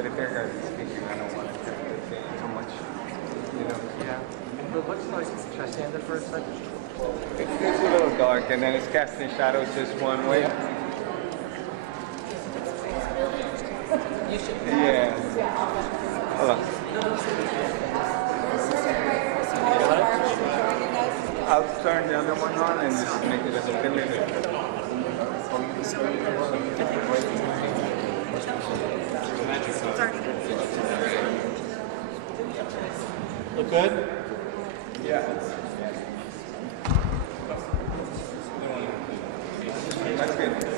But if they're going to be speaking, I don't want to take too much, you know. Yeah. But what's like, should I stand there for a second? It's a little dark, and then it's casting shadows just one way. Yeah. Hold on. I'll turn the other one on and just make it a little bit. Look good? Yeah. That's good.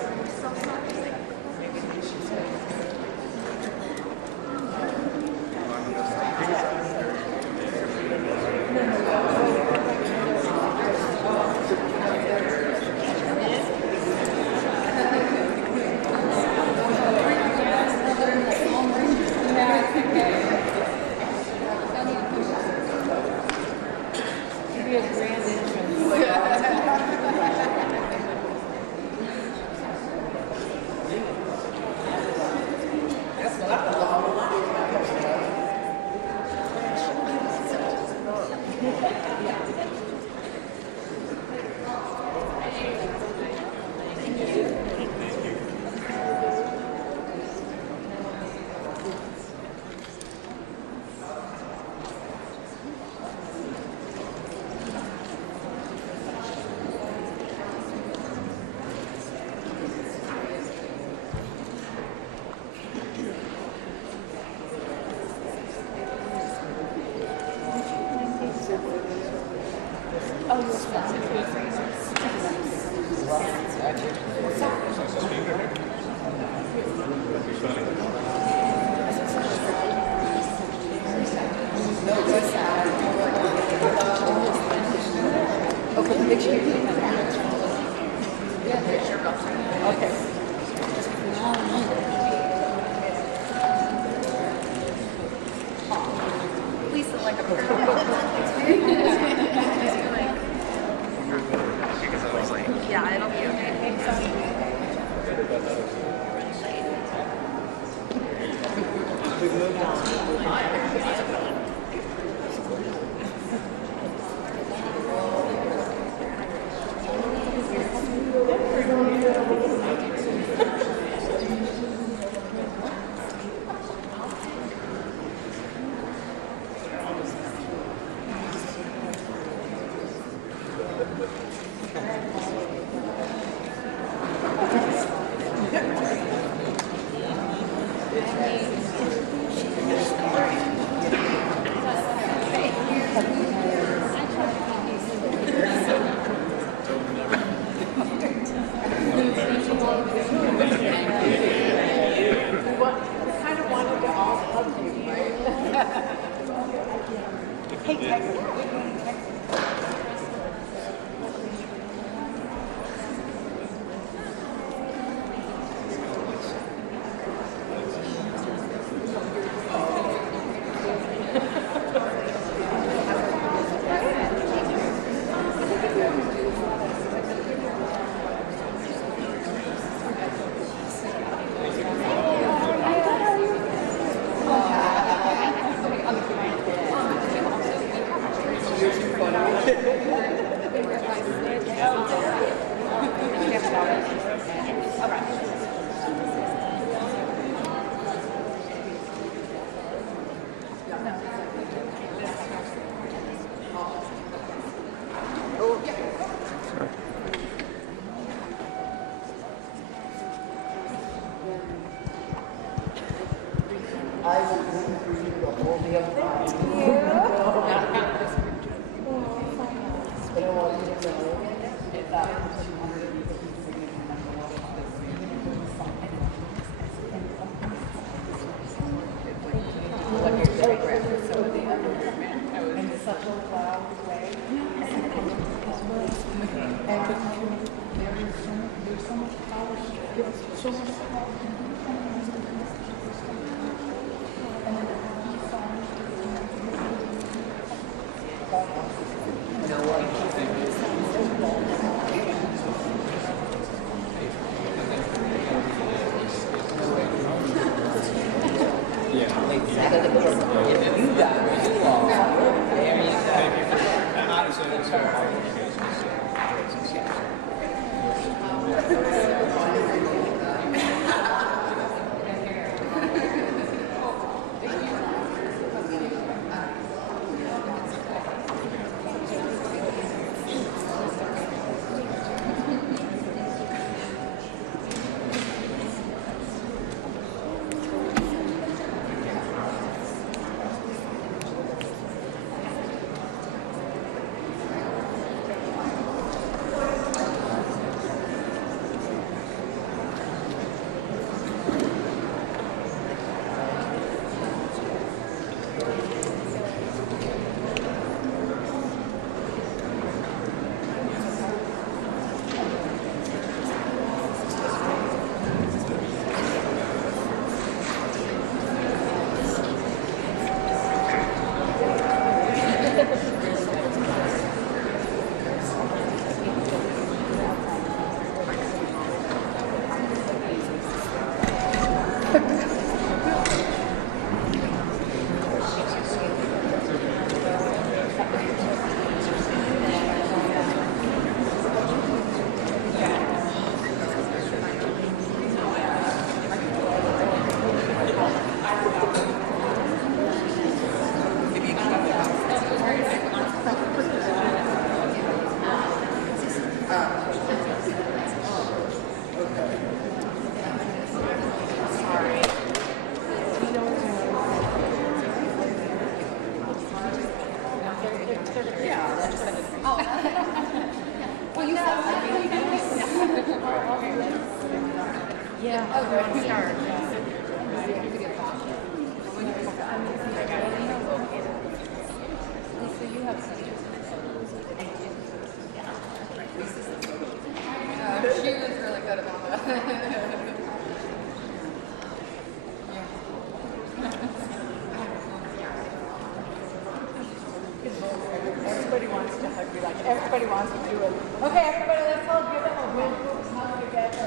Everybody wants to do it. Okay, everybody, let's all give them a real group hug together.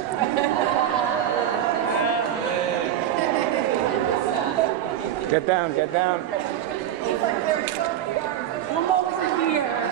Get down, get down. It's like there's so many arms. Come over here.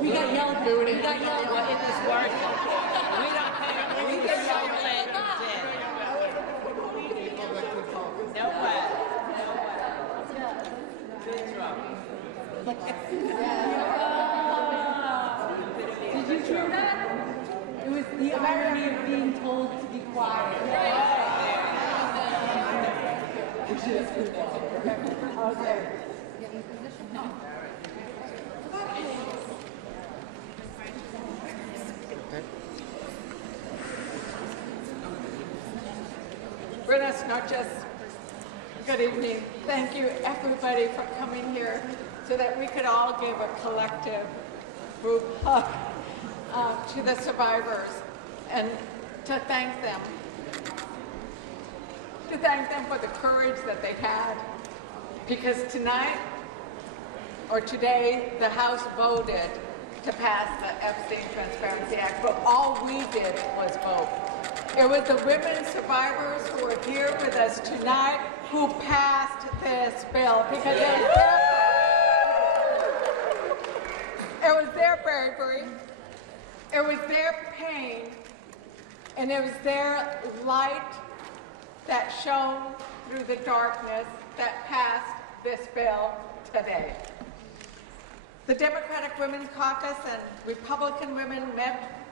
We got yelled at. We got yelled at. It was working. We don't pay. We get yelled at. No way. Good job. Did you hear that? It was the irony of being told to be quiet. Okay. Buenas noches. Good evening. Thank you, everybody, for coming here so that we could all give a collective group hug to the survivors and to thank them. To thank them for the courage that they had. Because tonight, or today, the House voted to pass the Epstein Transparency Act, but all we did was vote. It was the women survivors who are here with us tonight who passed this bill because it was their bravery, it was their pain, and it was their light that shone through the darkness that passed this bill today. The Democratic Women's Caucus and Republican women met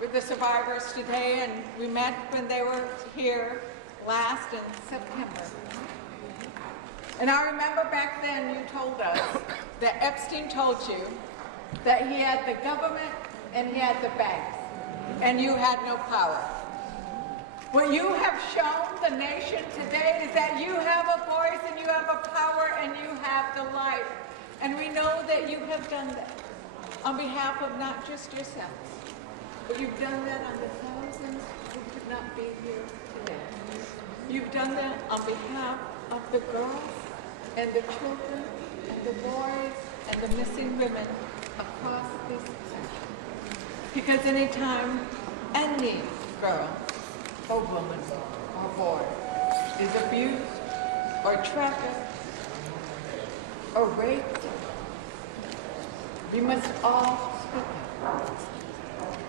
with the survivors today, and we met when they were here last in September. And I remember back then you told us that Epstein told you that he had the government and he had the banks, and you had no power. What you have shown the nation today is that you have a voice and you have a power and you have the light. And we know that you have done that on behalf of not just yourselves, but you've done that on the thousands who could not be here today. You've done that on behalf of the girls and the children and the boys and the missing women across this country. Because anytime any girl or woman or boy is abused or trafficked or raped, we must all speak up.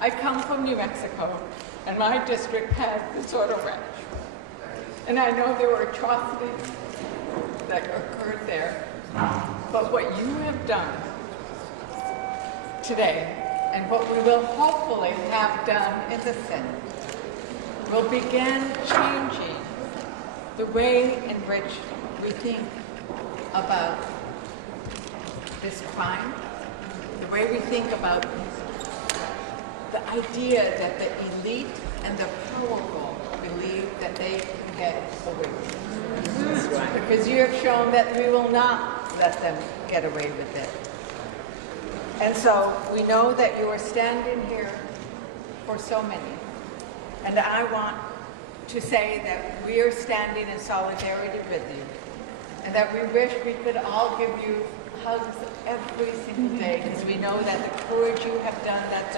I come from New Mexico, and my district has the Soto Ranch. And I know there were atrocities that occurred there. But what you have done today, and what we will hopefully have done in the Senate, will begin changing the way in which we think about this crime, the way we think about the idea that the elite and the powerful believe that they can get away with it. Because you have shown that we will not let them get away with it. And so we know that you are standing here for so many. And I want to say that we are standing in solidarity with you, and that we wish we could all give you hugs every single day, because we know that the courage you have done, that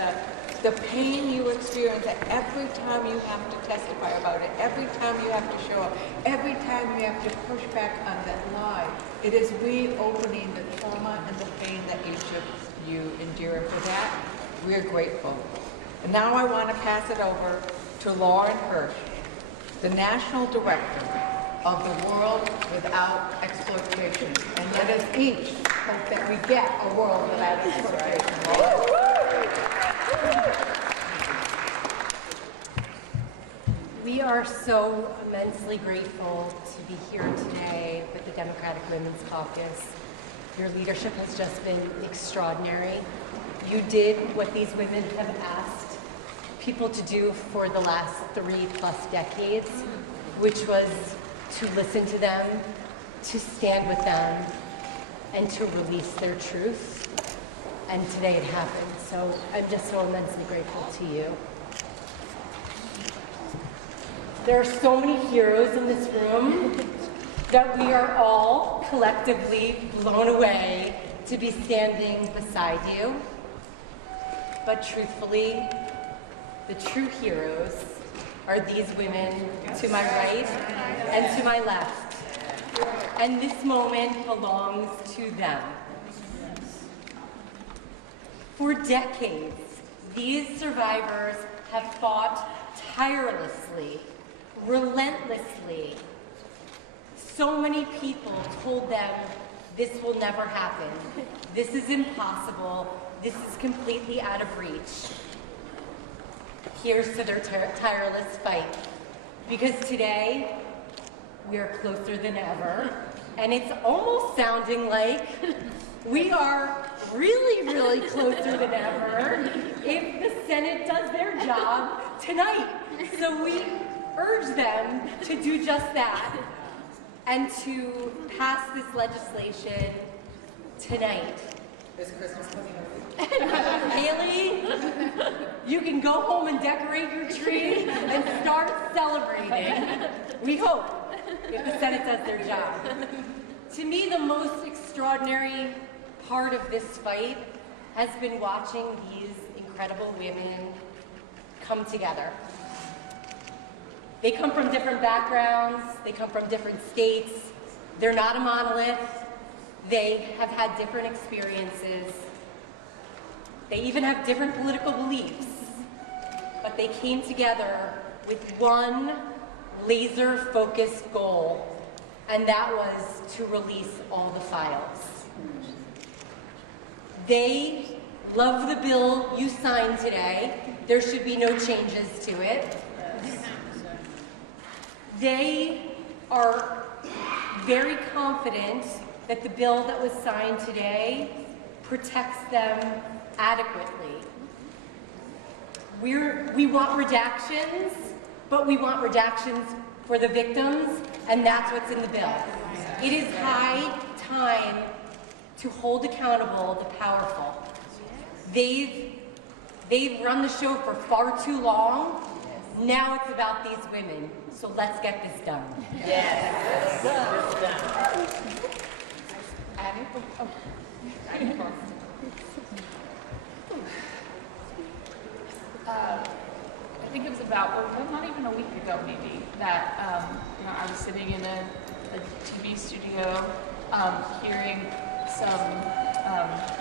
the pain you experience, that every time you have to testify about it, every time you have to show up, every time you have to push back on that lie, it is reopening the trauma and the pain that each of you endure. And for that, we are grateful. And now I want to pass it over to Lauren Hirsch, the National Director of the World Without Exploitation. And let us each hope that we get a world without exploitation. We are so immensely grateful to be here today with the Democratic Women's Caucus. Your leadership has just been extraordinary. You did what these women have asked people to do for the last 3+ decades, which was to listen to them, to stand with them, and to release their truth. And today it happened. So I'm just so immensely grateful to you. There are so many heroes in this room that we are all collectively blown away to be standing beside you. But truthfully, the true heroes are these women to my right and to my left. And this moment belongs to them. For decades, these survivors have fought tirelessly, relentlessly. So many people told them this will never happen. This is impossible. This is completely out of reach. Here's to their tireless fight. Because today, we are closer than ever. And it's almost sounding like we are really, really closer than ever if the Senate does their job tonight. So we urge them to do just that and to pass this legislation tonight. There's a Christmas coming up. Haley, you can go home and decorate your tree and start celebrating. We hope, if the Senate does their job. To me, the most extraordinary part of this fight has been watching these incredible women come together. They come from different backgrounds, they come from different states, they're not a monolith, they have had different experiences, they even have different political beliefs, but they came together with one laser-focused goal, and that was to release all the files. They love the bill you signed today. There should be no changes to it. They are very confident that the bill that was signed today protects them adequately. We want redactions, but we want redactions for the victims, and that's what's in the bill. It is high time to hold accountable the powerful. They've run the show for far too long. Now it's about these women. So let's get this done. Yes. I think it was about, well, not even a week ago maybe, that I was sitting in a TV studio hearing some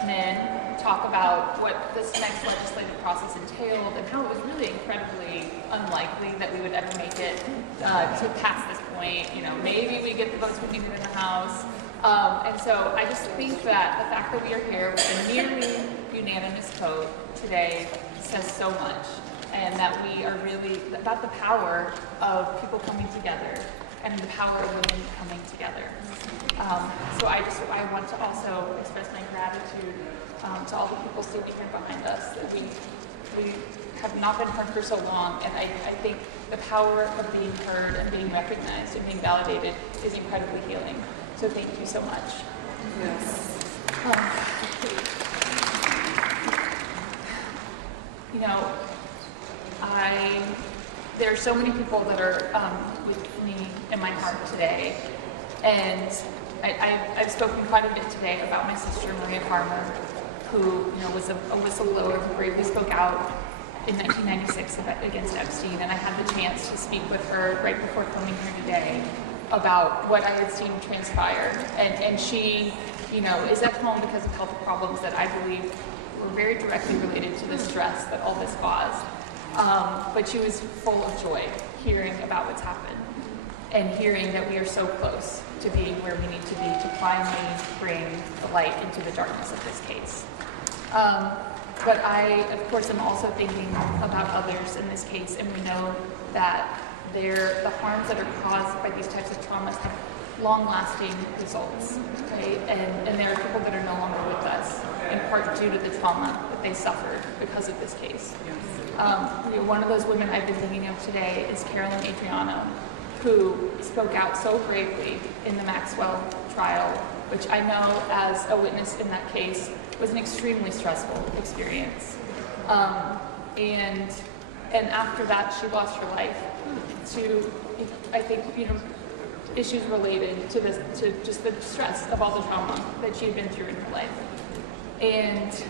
men talk about what this next legislative process entailed and how it was really incredibly unlikely that we would ever make it to pass this point. Maybe we get the votes we needed in the House. And so I just think that the fact that we are here with a nearly unanimous vote today says so much, and that we are really about the power of people coming together and the power of women coming together. So I want to also express my gratitude to all the people standing here behind us, that we have not been heard for so long, and I think the power of being heard and being recognized and being validated is incredibly healing. So thank you so much. Yes. There are so many people that are with me in my heart today, and I've spoken quite a bit today about my sister Maria Farmer, who was a whistleblower who bravely spoke out in 1996 against Epstein, and I had the chance to speak with her right before coming here today about what I had seen transpire, and she is at home because of health problems that I believe were very directly related to the stress that all this caused. But she was full of joy hearing about what's happened and hearing that we are so close to being where we need to be to finally bring the light into the darkness of this case. But I, of course, am also thinking about others in this case, and we know that the harms that are caused by these types of traumas have long-lasting results, right? And there are people that are no longer with us, in part due to the trauma that they suffered because of this case. One of those women I've been thinking of today is Carolyn Adriano, who spoke out so bravely in the Maxwell trial, which I know as a witness in that case was an extremely stressful experience. And after that, she lost her life to, I think, issues related to just the stress of all the trauma that she had been through in her life. And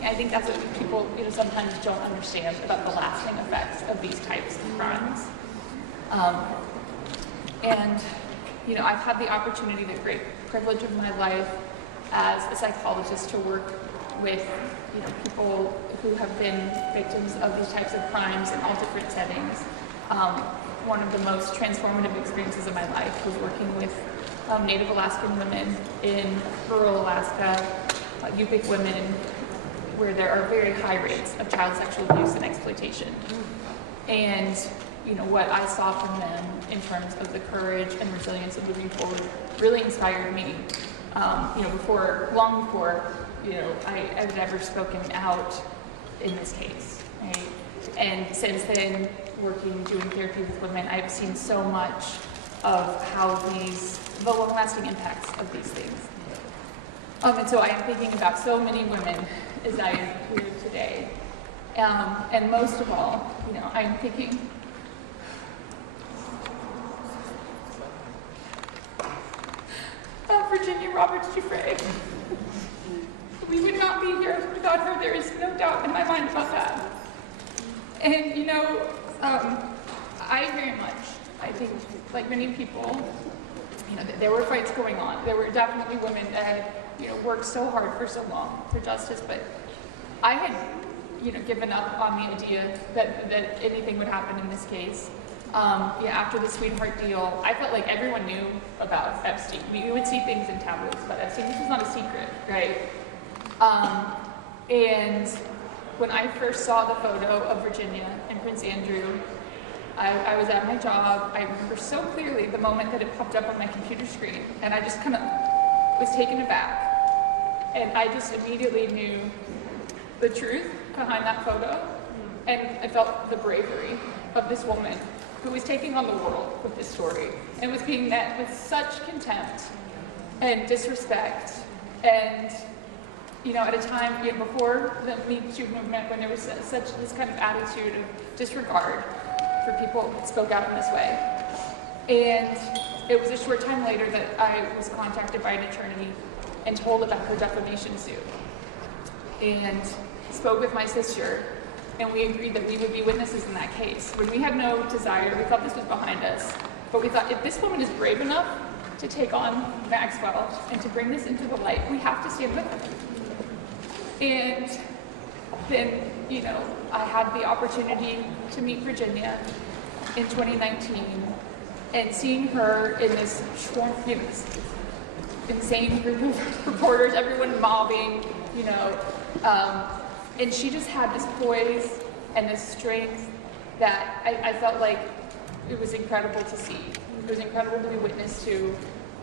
I think that's what people sometimes don't understand about the lasting effects of these types of crimes. I've had the opportunity, the great privilege of my life as a psychologist, to work with people who have been victims of these types of crimes in all different settings. One of the most transformative experiences of my life was working with Native Alaskan women in rural Alaska, Yupik women, where there are very high rates of child sexual abuse and exploitation. And what I saw from them in terms of the courage and resilience of moving forward really inspired me. Long before I had ever spoken out in this case, right? And since then, doing therapy with women, I've seen so much of how the long-lasting impacts of these things. And so I am thinking about so many women as I am here today. And most of all, I'm thinking about Virginia Roberts Giuffre. We would not be here without her. There is no doubt in my mind about that. And I very much, I think, like many people, there were fights going on. There were definitely women that had, worked so hard for so long for justice, but I had, given up on the idea that anything would happen in this case. After the Sweetheart deal, I felt like everyone knew about Epstein. We would see things in tabloids about Epstein. This was not a secret, right? And when I first saw the photo of Virginia and Prince Andrew, I was at my job. I remember so clearly the moment that it popped up on my computer screen, and I just kind of was taken aback. And I just immediately knew the truth behind that photo, And I felt the bravery of this woman who was taking on the world with this story and was being met with such contempt and disrespect. And, you know, at a time before the Me Too movement, when there was such this kind of attitude of disregard for people that spoke out in this way. And it was a short time later that I was contacted by an attorney and told about her defamation suit. And spoke with my sister, and we agreed that we would be witnesses in that case. When we had no desire, we thought this was behind us, but we thought if this woman is brave enough to take on Maxwell and to bring this into the light, we have to stand with her. And then, you know, I had the opportunity to meet Virginia in 2019, and seeing her in this swarm, you know, this insane group of reporters, everyone mobbing, you know, and she just had this poise and this strength that I felt like it was incredible to see. It was incredible to be witness to.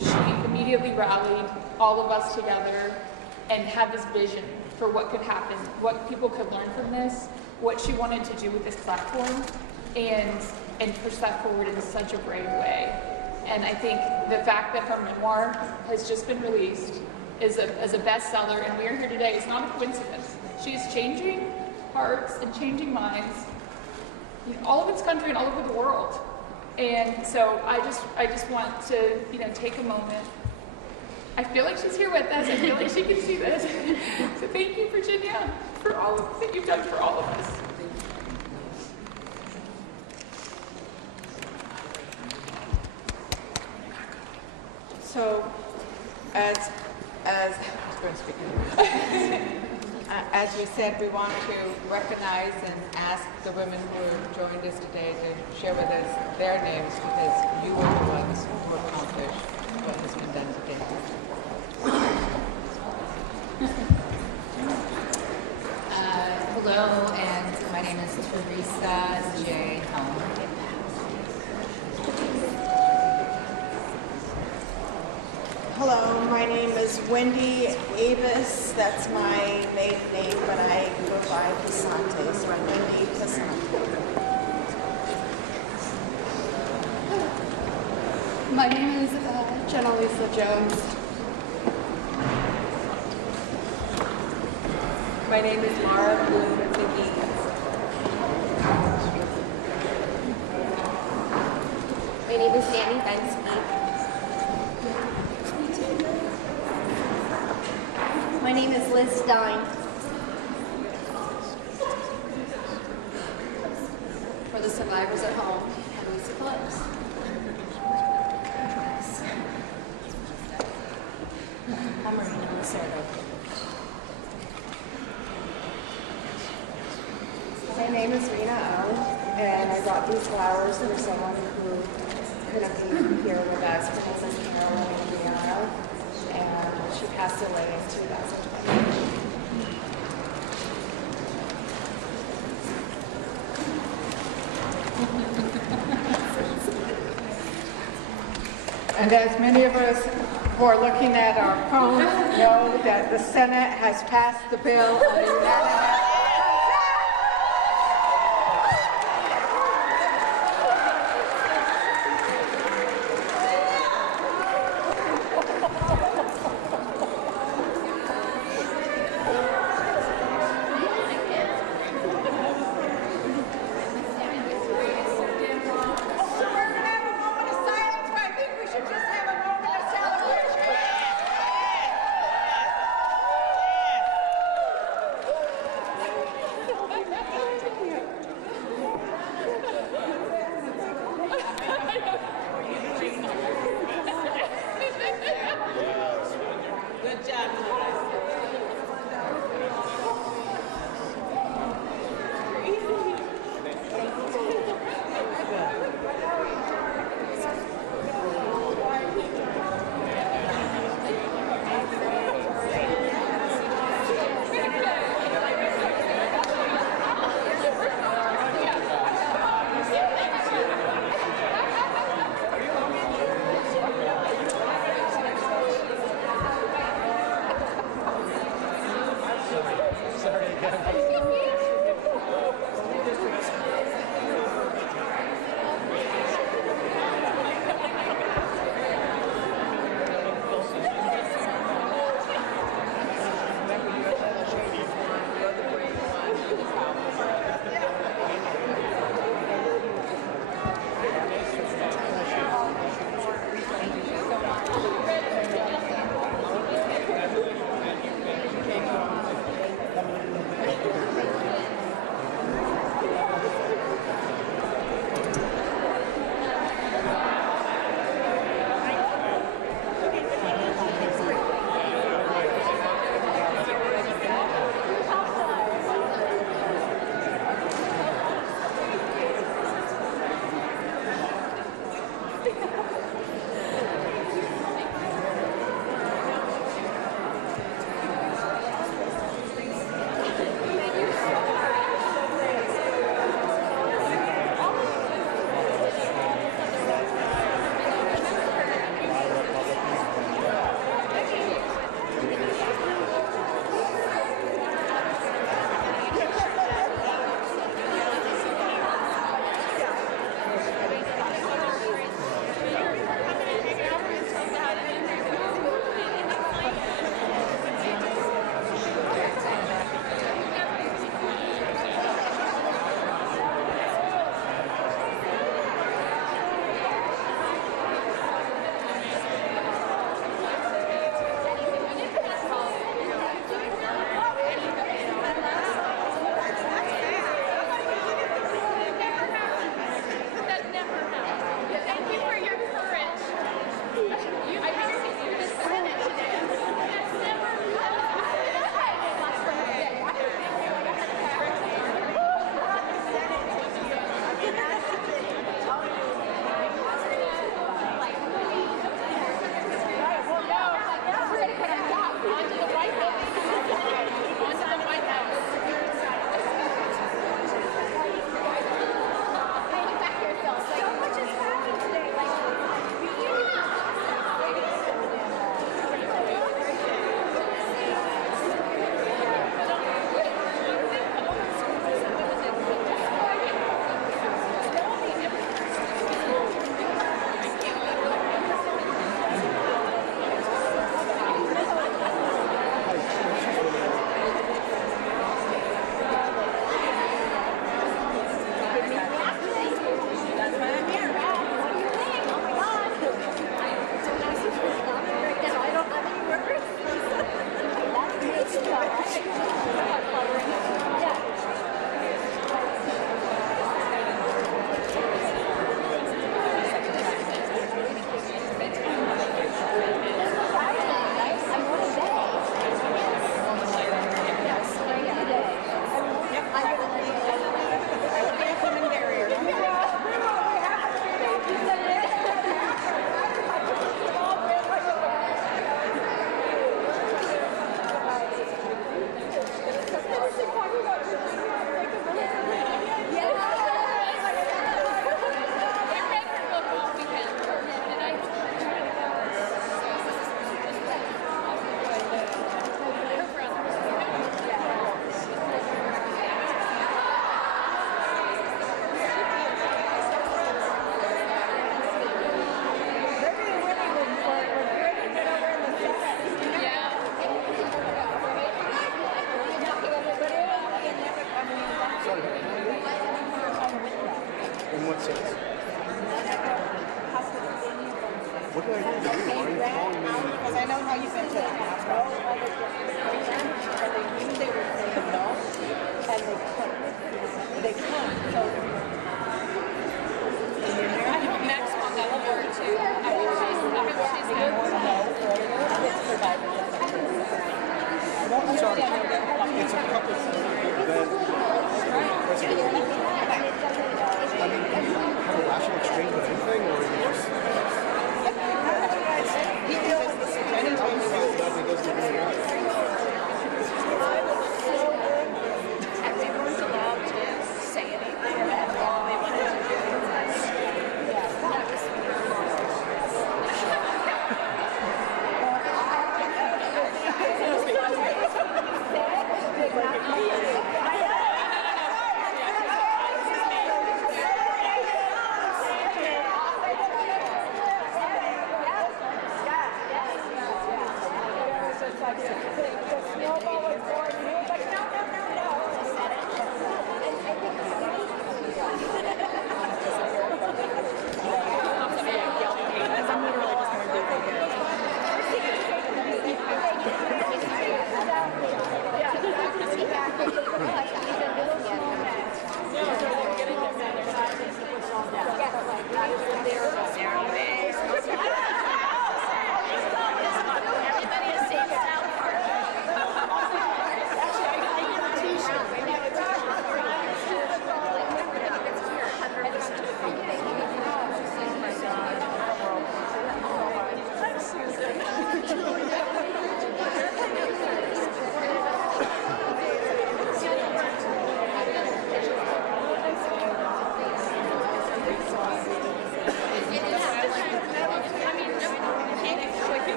She immediately rallied all of us together and had this vision for what could happen, what people could learn from this, what she wanted to do with this platform, and push that forward in such a brave way. And I think the fact that her memoir has just been released as a bestseller, and we are here today, is not a coincidence. She is changing hearts and changing minds, you know, all over this country and all over the world. And so I just want to, you know, take a moment. I feel like she's here with us. I feel like she can see this. So thank you, Virginia, for all of that you've done for all of us. So, as we said, we want to recognize and ask the women who have joined us today to share with us their names, because you are the ones who accomplished what has been done today. Hello, and my name is Teresa J. Helm. Hello, my name is Wendy Avis. That's my maiden name, but I go by Pisante, so I'm Wendy Pisante. My name is Jenna Lisa Jones. My name is Mara Bloom McGee. My name is Danny Bensky. My name is Liz Stein. For the survivors at home, I'm Lisa Phillips. I'm Marina Lucerdo. My name is Rena O, and I brought these flowers for someone who couldn't be here with us. Her name is Carolyn Indiano, and she passed away in 2020. And as many of us who are looking at our phones know, that the Senate has passed the bill on a unanimous. In what sense? What did I do to you? Why are you calling me? Because I know how you've been to that hospital. And they knew they were saying no, and they couldn't. They couldn't. So I hope Max won that award too. I hope she's good. It's a couple of I mean, do you have a rational exchange with anything, or is it just... he deals with the He doesn't really want it. everyone's allowed to say anything and all they want to do is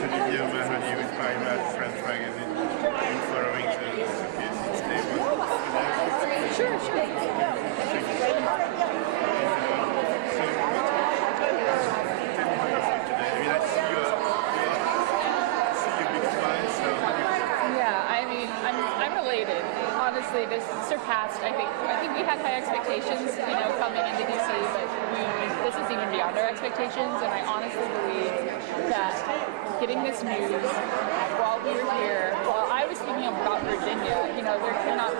to Lydia Mahoney with Paris French magazine following the case day one. Sure. Yeah, I mean, I'm elated. Honestly, this surpassed. I think we had high expectations, coming into DC, but this is even beyond our expectations. And I honestly believe that getting this news while we were here, while I was thinking about Virginia, there cannot